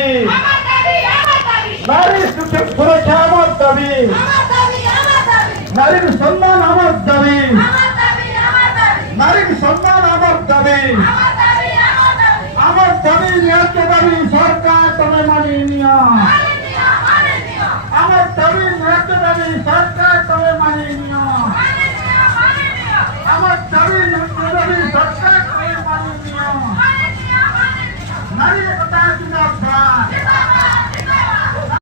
দাবি, নারীর সুরক্ষা আমার দাবি, নারীর সম্মান আমার দাবি, নারীর সম্মান আমার দাবি, আমার দাবি ন্যায্য দাবি সরকার তবে মানিয়ে নিও, আমার দাবি ন্যায্য দাবি সরকার তবে মানিয়ে নিও, আমার দাবি ন্যায্য দাবি সরকার তবে মানিয়ে নিও। নারী